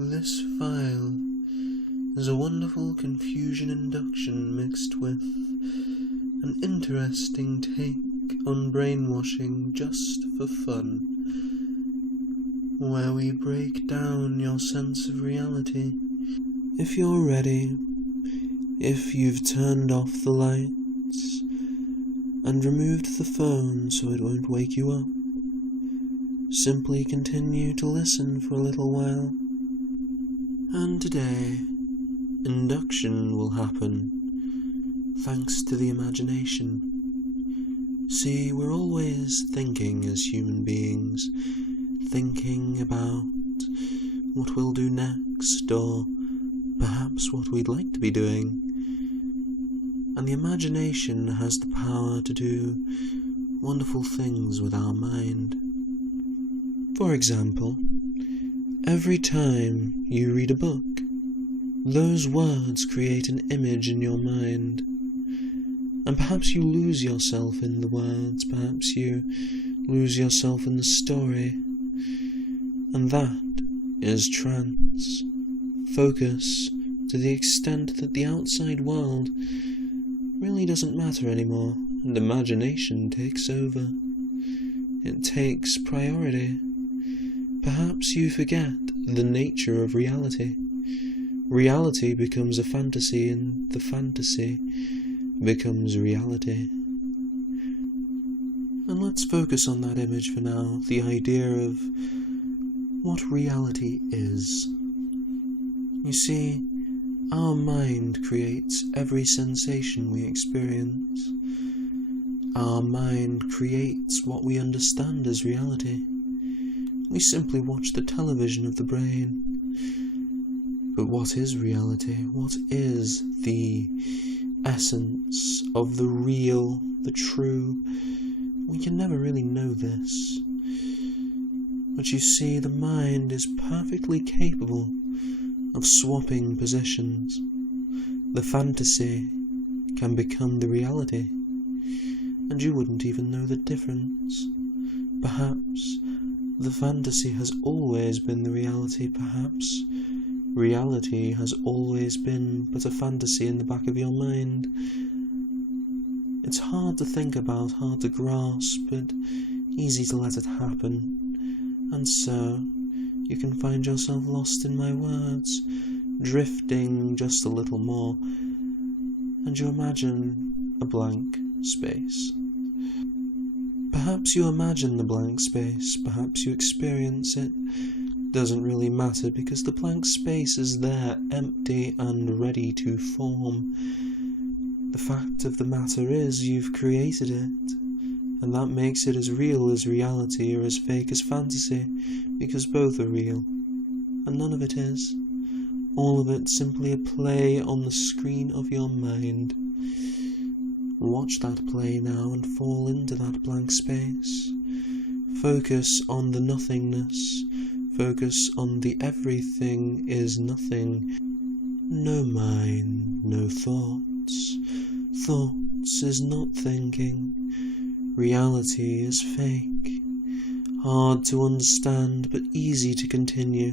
This file is a wonderful confusion induction mixed with an interesting take on brainwashing just for fun, where we break down your sense of reality. If you're ready, if you've turned off the lights and removed the phone so it won't wake you up, simply continue to listen for a little while. And today, induction will happen, thanks to the imagination. See, we're always thinking as human beings, thinking about what we'll do next, or perhaps what we'd like to be doing. And the imagination has the power to do wonderful things with our mind. For example, every time you read a book, those words create an image in your mind, and perhaps you lose yourself in the words, perhaps you lose yourself in the story, and that is trance. Focus to the extent that the outside world really doesn't matter anymore, and imagination takes over. It takes priority. Perhaps you forget the nature of reality. Reality becomes a fantasy, and the fantasy becomes reality. And let's focus on that image for now, the idea of what reality is. You see, our mind creates every sensation we experience. Our mind creates what we understand as reality. We simply watch the television of the brain. But what is reality? What is the essence of the real, the true? We can never really know this. But you see, the mind is perfectly capable of swapping positions. The fantasy can become the reality, and you wouldn't even know the difference. Perhaps the fantasy has always been the reality, perhaps reality has always been but a fantasy in the back of your mind. It's hard to think about, hard to grasp, but easy to let it happen. And so, you can find yourself lost in my words, drifting just a little more, and you imagine a blank space. Perhaps you imagine the blank space, perhaps you experience it. Doesn't really matter, because the blank space is there, empty and ready to form. The fact of the matter is, you've created it, and that makes it as real as reality or as fake as fantasy, because both are real, and none of it is. All of it simply a play on the screen of your mind. Watch that play now and fall into that blank space. Focus on the nothingness. Focus on the everything is nothing. No mind, no thoughts. Thoughts is not thinking. Reality is fake. Hard to understand, but easy to continue.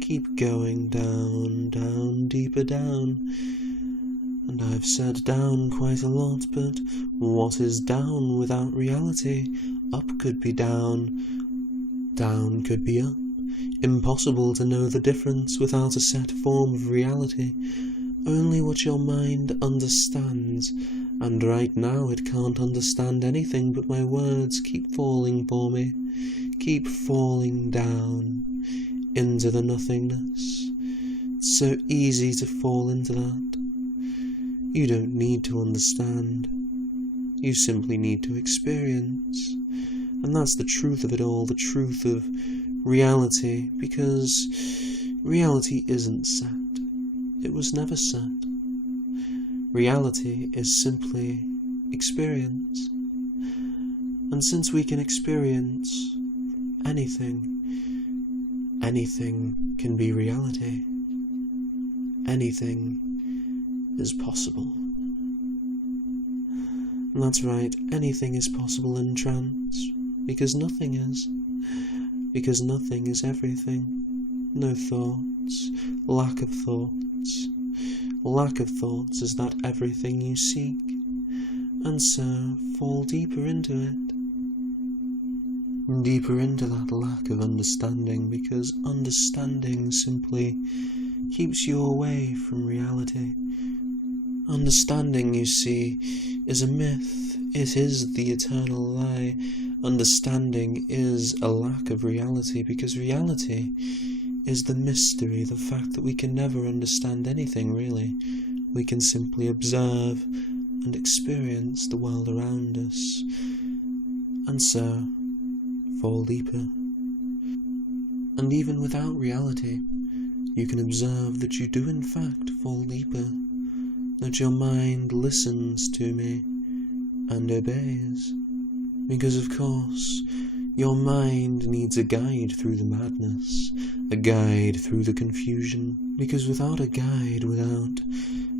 Keep going down, down, deeper down. And I've said down quite a lot, but what is down without reality? Up could be down could be up. Impossible to know the difference without a set form of reality. Only what your mind understands, and right now it can't understand anything but my words keep falling for me, keep falling down into the nothingness. It's so easy to fall into that. You don't need to understand, you simply need to experience. And that's the truth of it all, the truth of reality, because reality isn't set. It was never set. Reality is simply experience. And since we can experience anything, anything can be reality. Anything is possible. And that's right, anything is possible in trance, because nothing is. Because nothing is everything. No thought, thoughts, lack of thoughts. Lack of thoughts is that everything you seek, and so fall deeper into it. Deeper into that lack of understanding, because understanding simply keeps you away from reality. Understanding, you see, is a myth. It is the eternal lie. Understanding is a lack of reality, because reality is the mystery, the fact that we can never understand anything, really. We can simply observe and experience the world around us, and so fall deeper. And even without reality, you can observe that you do in fact fall deeper, that your mind listens to me and obeys. Because of course, your mind needs a guide through the madness, a guide through the confusion, because without a guide, without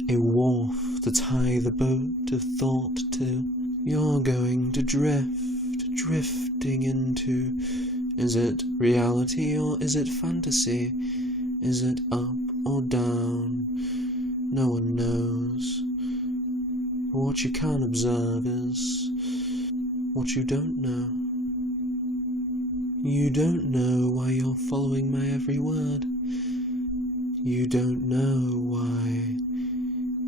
a wharf to tie the boat of thought to, you're going to drifting into, is it reality or is it fantasy? Is it up or down? No one knows. But what you can observe is what you don't know. You don't know why you're following my every word. You don't know why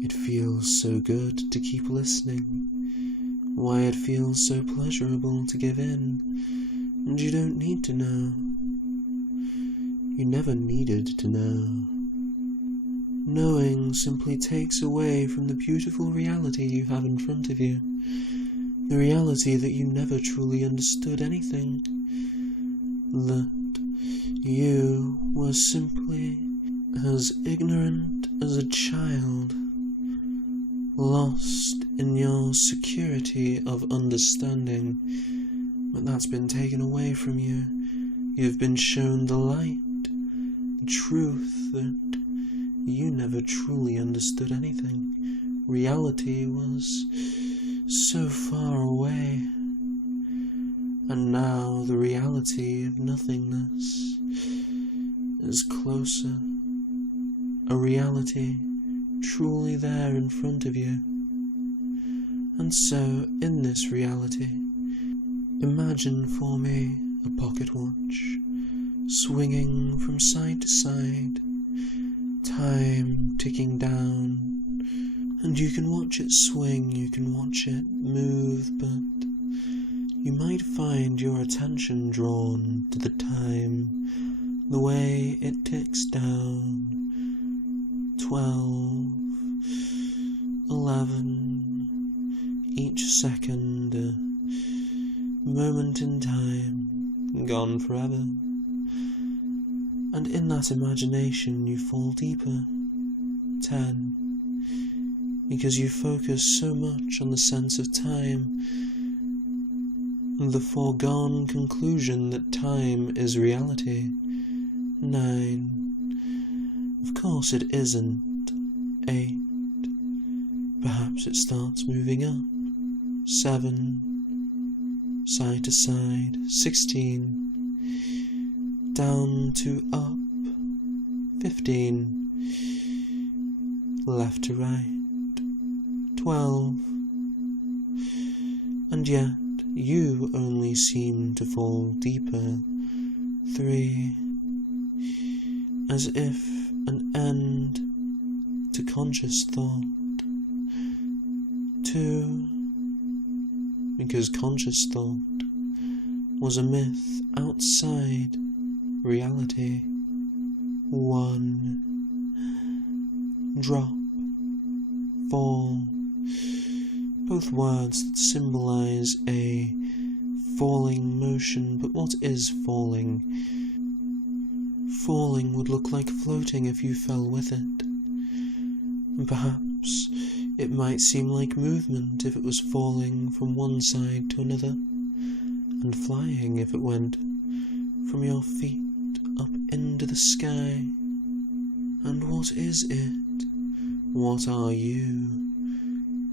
it feels so good to keep listening, why it feels so pleasurable to give in, and you don't need to know. You never needed to know. Knowing simply takes away from the beautiful reality you have in front of you, the reality that you never truly understood anything, that you were simply as ignorant as a child, lost in your security of understanding, but that's been taken away from you. You've been shown the light, the truth that you never truly understood anything. Reality was so far away, and now the reality of nothingness is closer, a reality truly there in front of you. And so, in this reality, imagine for me a pocket watch, swinging from side to side, time ticking down, and you can watch it swing, you can watch it move, but you might find your attention drawn to the time, the way it ticks down. 12, 11, each second a moment in time, gone forever. And in that imagination you fall deeper. 10, because you focus so much on the sense of time, the foregone conclusion that time is reality. 9, of course it isn't. 8, perhaps it starts moving up. 7, side to side. 16, down to up. 15, left to right. 12, and yet you only seem to fall deeper. 3, as if an end to conscious thought. 2, because conscious thought was a myth outside reality. 1, drop, fall, both words that symbolize a falling motion, but what is falling? Falling would look like floating if you fell with it, and perhaps it might seem like movement if it was falling from one side to another, and flying if it went from your feet up into the sky. And what is it? What are you?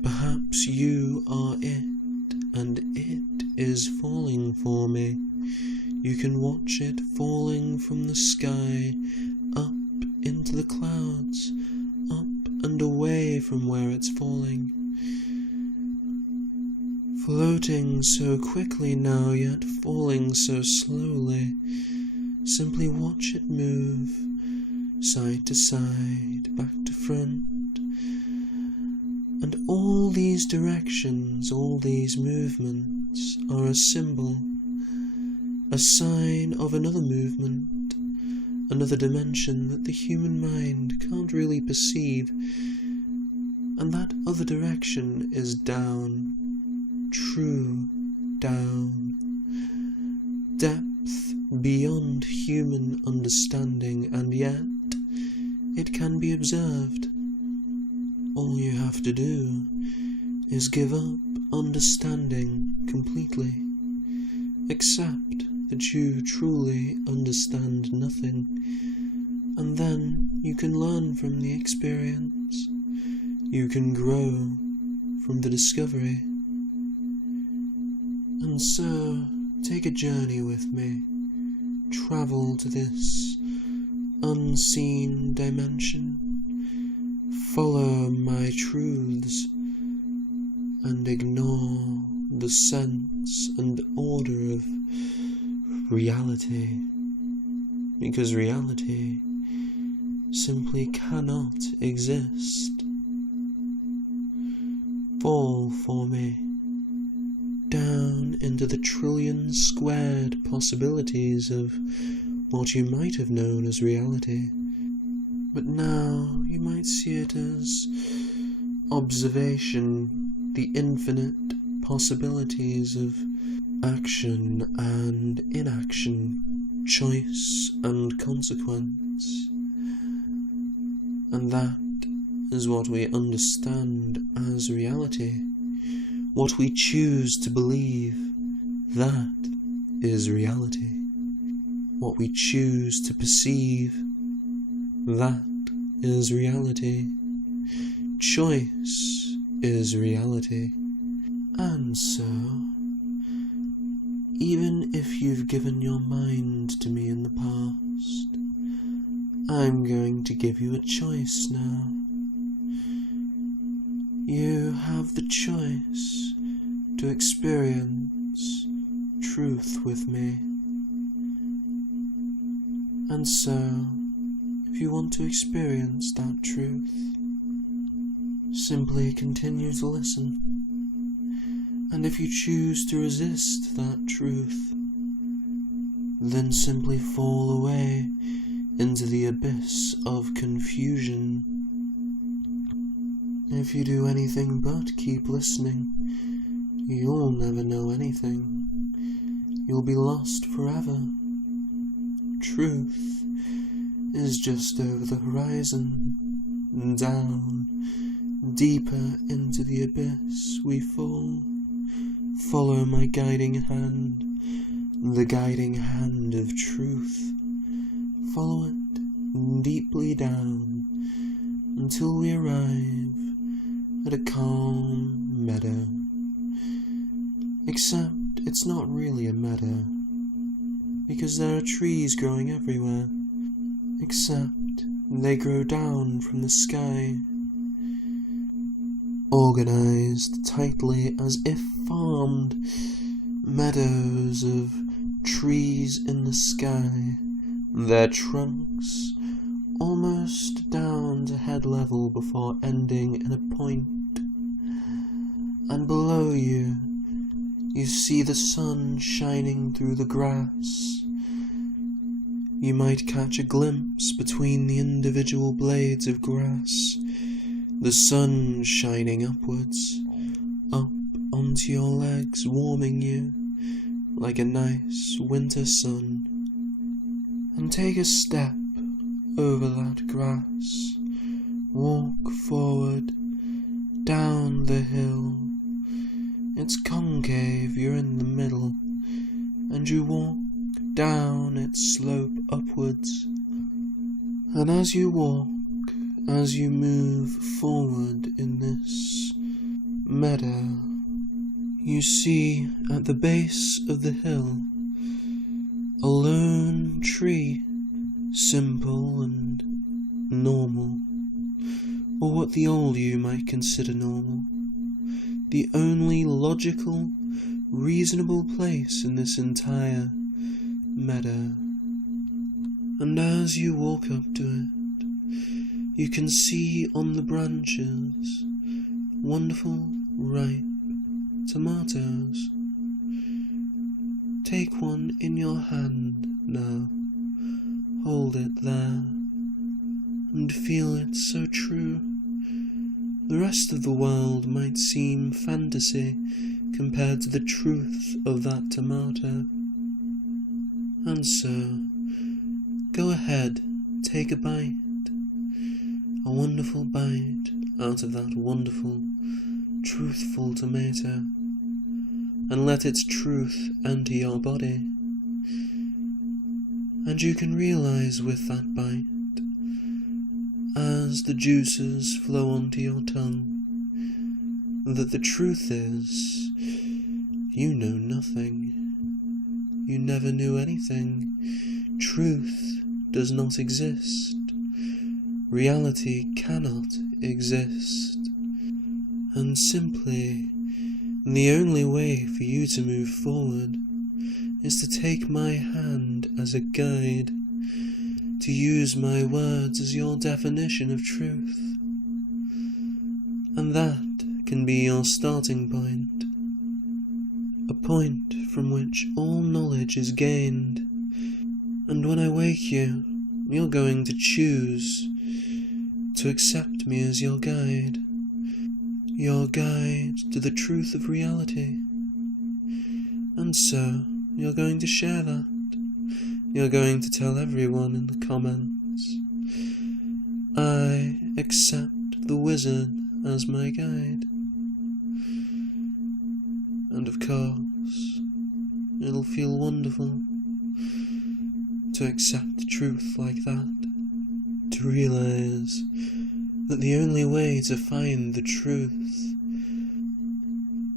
Perhaps you are it, and it is falling for me. You can watch it falling from the sky up the clouds, up and away from where it's falling. Floating so quickly now, yet falling so slowly. Simply watch it move, side to side, back to front. And all these directions, all these movements are a symbol, a sign of another movement, another dimension that the human mind can't really perceive. And that other direction is down, true down, depth beyond human understanding, and yet it can be observed. All you have to do is give up understanding completely. Accept that you truly understand nothing, and then you can learn from the experience. You can grow from the discovery. And so, take a journey with me. Travel to this unseen dimension. Follow my truths and ignore the sense and order of reality, because reality simply cannot exist. Fall for me, down into the trillion squared possibilities of what you might have known as reality, but now you might see it as observation, the infinite possibilities of action and inaction, choice and consequence. And that is what we understand as reality. What we choose to believe, that is reality. What we choose to perceive, that is reality. Choice is reality. And so, even if you've given your mind to me in the past, I'm going to give you a choice now. You have the choice to experience truth with me. And so, if you want to experience that truth, simply continue to listen. And if you choose to resist that truth, then simply fall away into the abyss of confusion. If you do anything but keep listening, you'll never know anything. You'll be lost forever. Truth is just over the horizon, down, deeper into the abyss we fall. Follow my guiding hand, the guiding hand of truth. Follow it deeply down until we arrive at a calm meadow. Except it's not really a meadow, because there are trees growing everywhere, except they grow down from the sky, organized tightly as if farmed meadows of trees in the sky, their trunks almost down to head level before ending in a point. And below you, you see the sun shining through the grass. You might catch a glimpse between the individual blades of grass, the sun shining upwards, up onto your legs, warming you like a nice winter sun. And take a step over that grass, walk forward, down the hill. It's concave, you're in the middle, and you walk down its slope upwards. And as you walk, as you move forward in this meadow, you see at the base of the hill a lone tree, simple and normal, or what the old you might consider normal, the only logical, reasonable place in this entire meadow. And as you walk up to it, you can see on the branches wonderful, ripe tomatoes. Take one in your hand now, hold it there, and feel it so true. The rest of the world might seem fantasy compared to the truth of that tomato. And so, go ahead, take a bite, a wonderful bite out of that wonderful, truthful tomato, and let its truth enter your body. And you can realize with that bite, as the juices flow onto your tongue, that the truth is, you know nothing. You never knew anything. Truth does not exist. Reality cannot exist. And simply, the only way for you to move forward is to take my hand as a guide, to use my words as your definition of truth. And that can be your starting point, a point from which all knowledge is gained. And when I wake you, you're going to choose to accept me as your guide to the truth of reality. And so, you're going to share that. You're going to tell everyone in the comments, I accept the wizard as my guide. And of course, it'll feel wonderful to accept truth like that, to realize that the only way to find the truth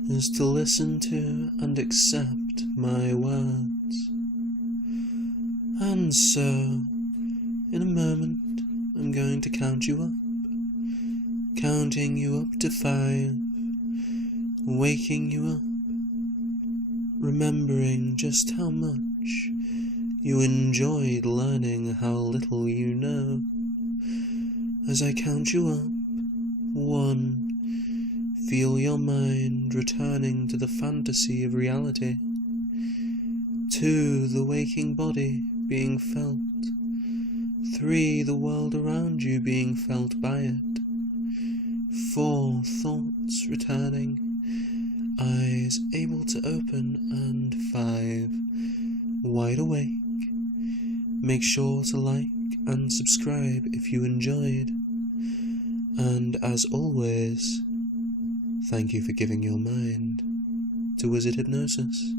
is to listen to and accept my words. And so, in a moment, I'm going to count you up, counting you up to 5, waking you up, remembering just how much you enjoyed learning how little you know. As I count you up, 1, feel your mind returning to the fantasy of reality. 2, the waking body being felt. 3, the world around you being felt by it. 4, thoughts returning, eyes able to open, and 5, wide awake. Make sure to like and subscribe if you enjoyed. And as always, thank you for giving your mind to Wizard Hypnosis.